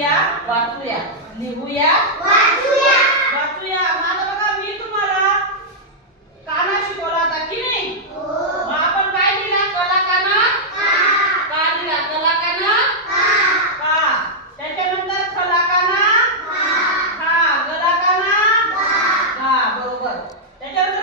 वाचूया? वाचूया. लिहूया? वाचूया. वाचूया. माझं बघा मी तुम्हाला काना शिकवला होता की नाही? मग आपण काय लिहिला? कला काना का लिहिला? कला काना त्याच्यानंतर खला हा गला काना बरोबर. त्याच्यानंतर